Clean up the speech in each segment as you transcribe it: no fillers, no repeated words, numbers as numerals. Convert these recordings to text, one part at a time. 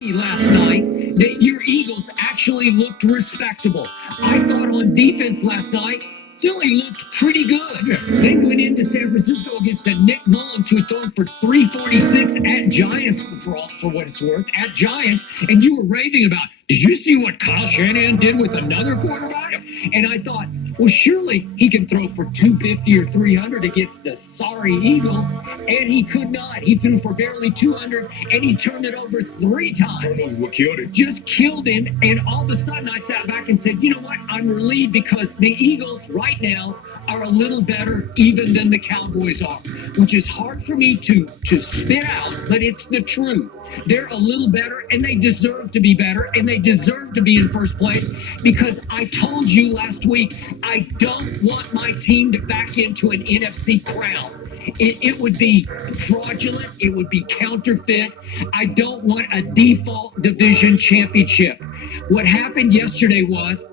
last night that your Eagles actually looked respectable. I thought on defense last night, Philly looked pretty good. They went into San Francisco against a Nick Mullins who thrown for 346 at Giants for what it's worth, at Giants, and you were raving about, did you see what Kyle Shanahan did with another quarterback? And I thought, well, surely he can throw for 250 or 300 against the sorry Eagles, and he could not. He threw for barely 200, and he turned it over 3 times. What killed it? Just killed him, and all of a sudden I sat back and said, you know what? I'm relieved because the Eagles right now are a little better even than the Cowboys are, which is hard for me to spit out, but it's the truth. They're a little better, and they deserve to be better, and they deserve to be in first place because I told you last week, I don't want my team to back into an NFC crown. It would be fraudulent. It would be counterfeit. I don't want a default division championship. What happened yesterday was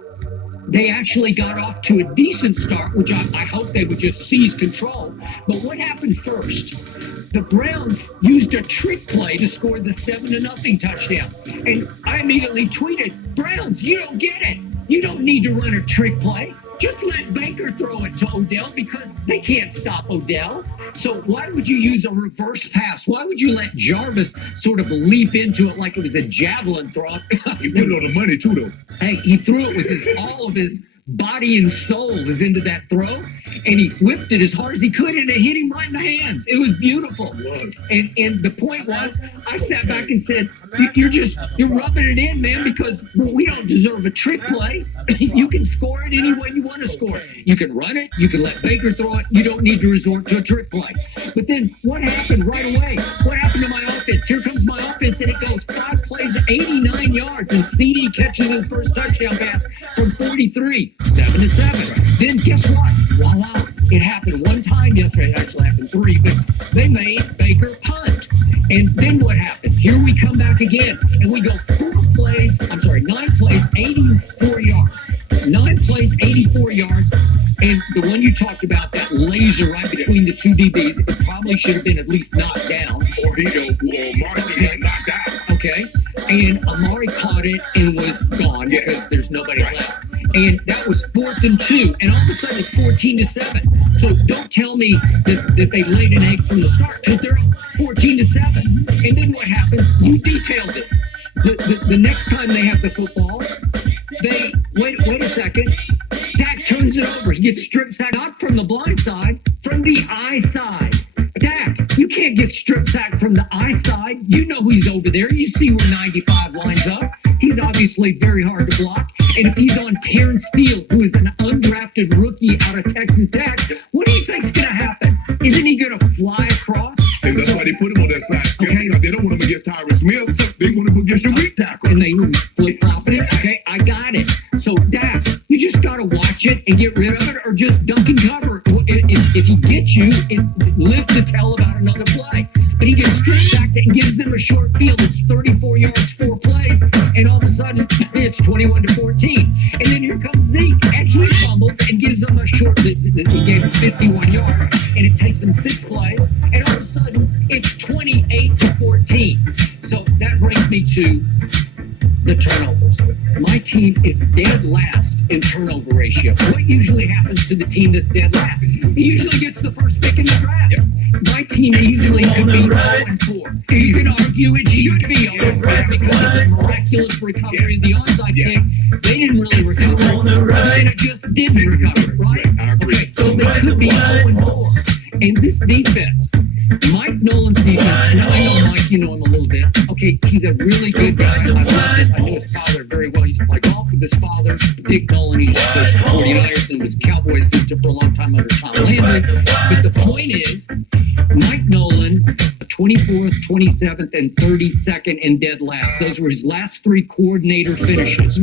they actually got off to a decent start, which I hope they would just seize control. But what happened first? The Browns used a trick play to score the 7-0 touchdown. And I immediately tweeted, Browns, you don't get it. You don't need to run a trick play. Just let Baker throw it to Odell because they can't stop Odell. So why would you use a reverse pass? Why would you let Jarvis sort of leap into it like it was a javelin throw? He put it on the money too, though. Hey, he threw it with all of his body and soul is into that throw, and he whipped it as hard as he could, and it hit him right in the hands. It was beautiful. And the point was, I sat back and said, you're rubbing it in, man, because we don't deserve a trick play. You can score it any way you want to score it. You can run it. You can let Baker throw it. You don't need to resort to a trick play. But then what happened right away? What happened to my offense? Here comes my offense, and it goes 5 plays, 89 yards, and CD catches his first touchdown pass from 43. 7-7. Then guess what? Voila! It happened one time yesterday. It actually happened 3, but they made Baker punt. And then what happened? Here we come back again, and we go 9 plays, 84 yards. 9 plays, 84 yards. And the one you talked about, that laser right between the 2 DBs, it probably should have been at least knocked down. Or Martin knocked out. Okay. And Amari caught it and was gone because there's nobody left. And that was 4th and 2, and all of a sudden it's 14-7. So don't tell me that they laid an egg from the start because they're 14-7. And then what happens? You detailed it. The next time they have the football, they wait a second. Dak turns it over. He gets strip sacked not from the blind side, from the eye side. Dak, you can't get strip sacked from the eye side. You know he's over there. You see where 95 lines up. He's obviously very hard to block. And if he's on Terrence Steele, who is an undrafted rookie out of Texas Tech, what do you think's going to happen? Isn't he going to fly across? And that's why they put him on that side. Okay. Because they don't want him against Tyrus Mills. They want him against the weak tackle. And they flip-flopping it. Okay, I got it. So, Dak, you just got to watch it and get rid of it or just duck and cover. If he gets you, live to tell about another play. But he gets strip sacked and gives them a short field. It's 34 yards, 4 plays, and all of a sudden it's 21-14. And then here comes Zeke, and he fumbles and gives them a short. He gave him 51 yards, and it takes him 6 plays, and all of a sudden it's 28-14. So that brings me to the turnovers. My team is dead last in turnover ratio. What usually happens to the team that's dead last? He usually gets the first pick in the draft. My team easily could be 0-4. You can argue it should be 0-4 because of the miraculous recovery of the onside kick. They didn't really recover it. Atlanta just didn't recover it, right? Okay, so they could be 0-4. And this defense, Mike Nolan's defense, and I know Mike, you know him a little bit. Okay, he's a really good guy. I know his father very well. He used to play golf with his father, Dick Nolan. He used to coach the 49ers and was Cowboy assistant for a long time under Tom Landry. But the point is, Mike Nolan, 24th, 27th, and 32nd in dead last. Those were his last 3 coordinator finishes.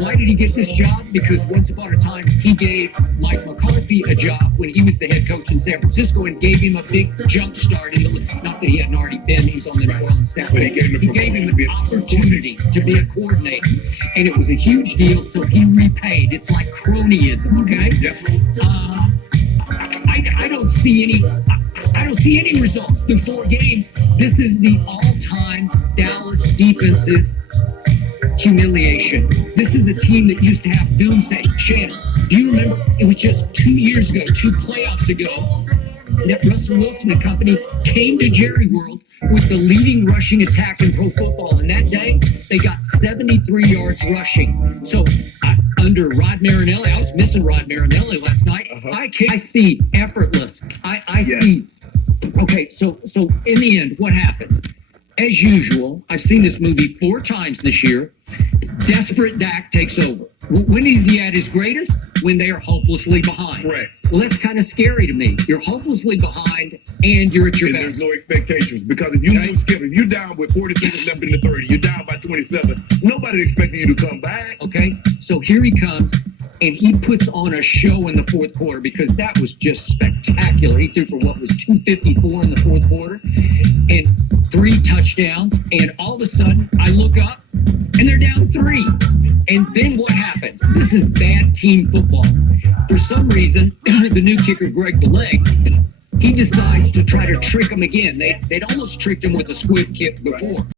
Why did he get this job? Because once upon a time, he gave Mike McCarthy a job when he was the head coach in San Francisco and gave him a big jump start. Not that he hadn't already been, he was on the New Orleans staff. But he gave him the opportunity to be a coordinator. And it was a huge deal, so he repaid. It's like cronyism, okay? I don't see any results through 4 games. This is the all-time Dallas defensive humiliation. This is a team that used to have Doomsday Channel. Do you remember? It was just 2 years ago, 2 playoffs ago, that Russell Wilson and company came to Jerry World with the leading rushing attack in pro football. And that day, they got 73 yards rushing. So under Rod Marinelli, I was missing Rod Marinelli last night. I see effortless. I see. Okay, so in the end, what happens? As usual, I've seen this movie 4 times this year. Desperate Dak takes over. When is he at his greatest? When they are hopelessly behind. Right. Well, that's kind of scary to me. You're hopelessly behind, and you're at your And best. there's no expectations because if you lose, Skip, if you're down with 40 seconds left in the 30, you're down by 27. Nobody expecting you to come back. Okay, so here he comes, and he puts on a show in the fourth quarter because that was just spectacular. He threw for what was 254 in the fourth quarter and 3 touchdowns. And all of a sudden, I look up, and they're down 3. And then what happens? This is bad team football. For some reason, the new kicker, Greg DeLay, he decides to try to trick them again. They'd almost tricked him with a squib kick before.